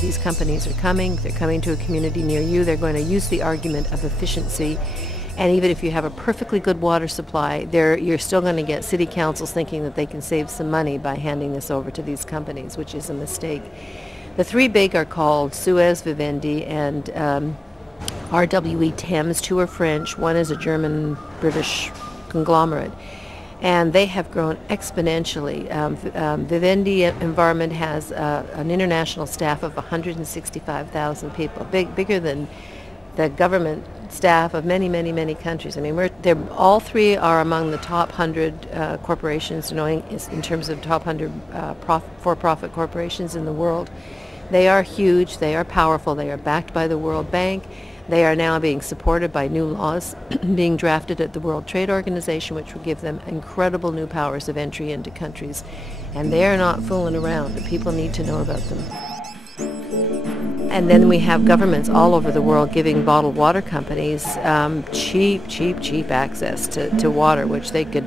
these companies are coming. They're coming to a community near you. They're going to use the argument of efficiency. And even if you have a perfectly good water supply, you're still going to get city councils thinking that they can save some money by handing this over to these companies, which is a mistake. The three big are called Suez, Vivendi, and RWE Thames. Two are French. One is a German-British conglomerate. And they have grown exponentially. Vivendi Environment has an international staff of 165,000 people, bigger than the government staff of many, many, many countries. I mean, all three are among the top 100 corporations, in terms of top 100 for-profit corporations in the world. They are huge, they are powerful, they are backed by the World Bank. They are now being supported by new laws being drafted at the World Trade Organization, which will give them incredible new powers of entry into countries. And they are not fooling around. The people need to know about them. And then we have governments all over the world giving bottled water companies cheap access to water, which they could,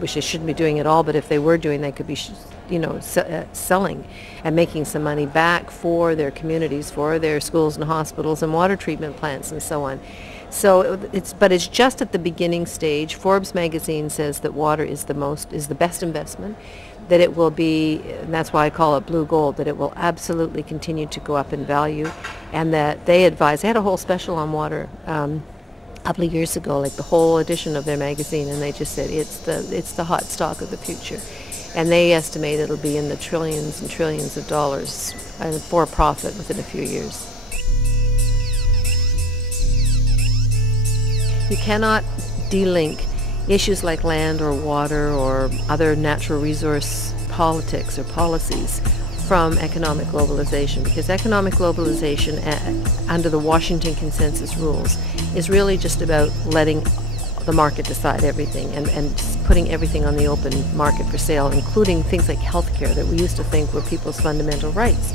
which they shouldn't be doing at all, but if they were doing, they could be, selling and making some money back for their communities, for their schools and hospitals and water treatment plants and so on. So it's just at the beginning stage. Forbes magazine says that water is the best investment, that it will be, and that's why I call it blue gold, that it will absolutely continue to go up in value, and that they had a whole special on water a couple of years ago, like the whole edition of their magazine, and they just said it's the hot stock of the future. And they estimate it'll be in the trillions and trillions of dollars for profit within a few years. You cannot delink issues like land or water or other natural resource politics or policies from economic globalization, because economic globalization under the Washington Consensus rules is really just about letting the market decide everything and putting everything on the open market for sale, including things like healthcare that we used to think were people's fundamental rights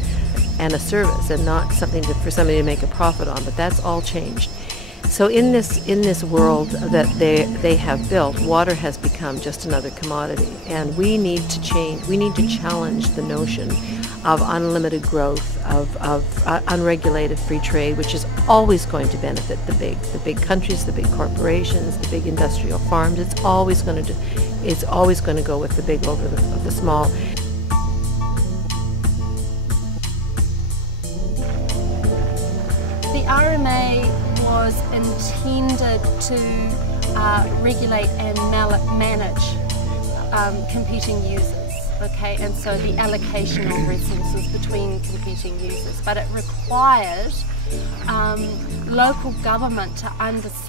and a service and not something for somebody to make a profit on, but that's all changed. So in this world that they have built, water has become just another commodity, and we need to change. We need to challenge the notion of unlimited growth, of unregulated free trade, which is always going to benefit the big countries, the big corporations, the big industrial farms. It's always going to go with the big over the small. The RMA was intended to regulate and manage competing users, okay, and so the allocation of resources between competing users. But it required local government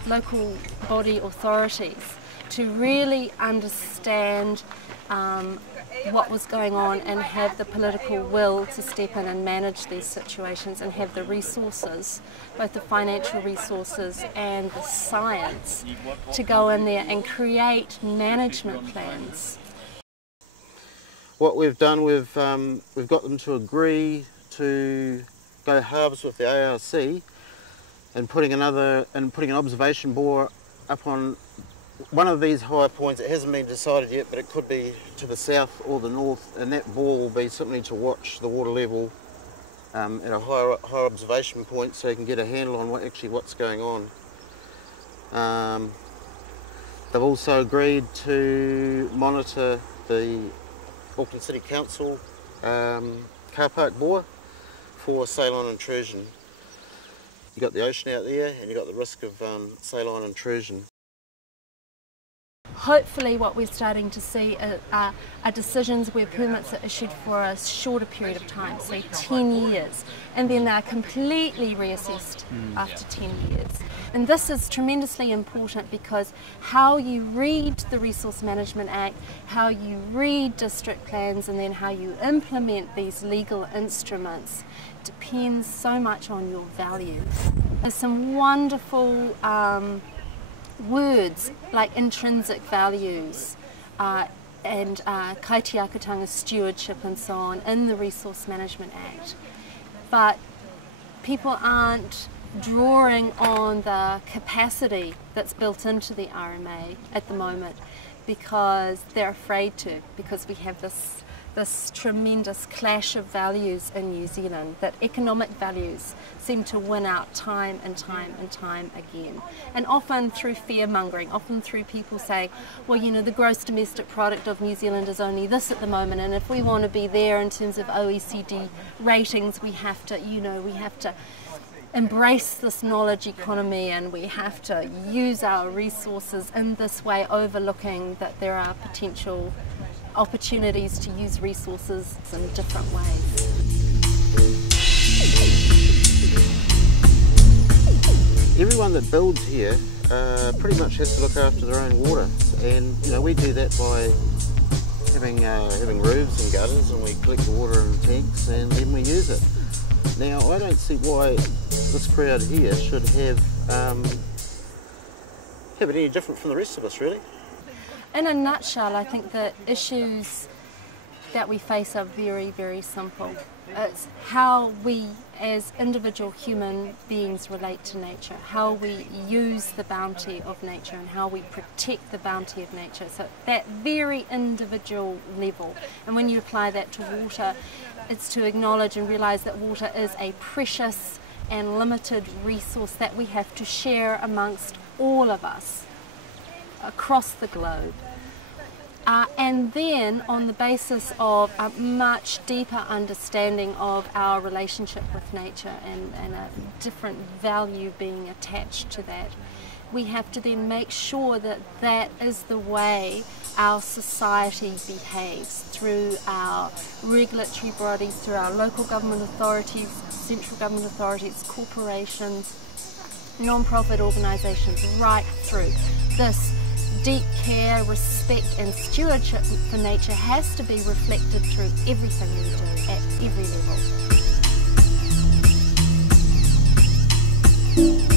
local body authorities to really understand what was going on and have the political will to step in and manage these situations and have the resources, both the financial resources and the science, to go in there and create management plans. What we've done, we've got them to agree to go halves with the ARC and putting an observation bore up on one of these higher points. It hasn't been decided yet, but it could be to the south or the north, and that bore will be simply to watch the water level at a higher observation point, so you can get a handle on what's going on. They've also agreed to monitor the Auckland City Council car park bore for saline intrusion. You've got the ocean out there, and you've got the risk of saline intrusion. Hopefully what we're starting to see are decisions where permits are issued for a shorter period of time, say 10 years, and then they're completely reassessed after 10 years. And this is tremendously important because how you read the Resource Management Act, how you read district plans, and then how you implement these legal instruments depends so much on your values. There's some wonderful words like intrinsic values and kaitiakitanga stewardship and so on in the Resource Management Act, but people aren't drawing on the capacity that's built into the RMA at the moment because they're afraid to, because we have this this tremendous clash of values in New Zealand, that economic values seem to win out time and time and time again. And often through fear-mongering, often through people saying, well, you know, the gross domestic product of New Zealand is only this at the moment, and if we want to be there in terms of OECD ratings, we have to, you know, we have to embrace this knowledge economy, and we have to use our resources in this way, overlooking that there are potential opportunities to use resources in different ways. Everyone that builds here pretty much has to look after their own water, and you know, we do that by having roofs and gutters, and we collect the water in tanks and then we use it. Now, I don't see why this crowd here should have it any different from the rest of us, really. In a nutshell, I think the issues that we face are very, very simple. It's how we as individual human beings relate to nature, how we use the bounty of nature and how we protect the bounty of nature. So that very individual level. And when you apply that to water, it's to acknowledge and realise that water is a precious and limited resource that we have to share amongst all of us across the globe. And then on the basis of a much deeper understanding of our relationship with nature and a different value being attached to that, we have to then make sure that that is the way our society behaves through our regulatory bodies, through our local government authorities, central government authorities, corporations, non-profit organisations, right through. This deep care, respect and stewardship for nature has to be reflected through everything we do at every level.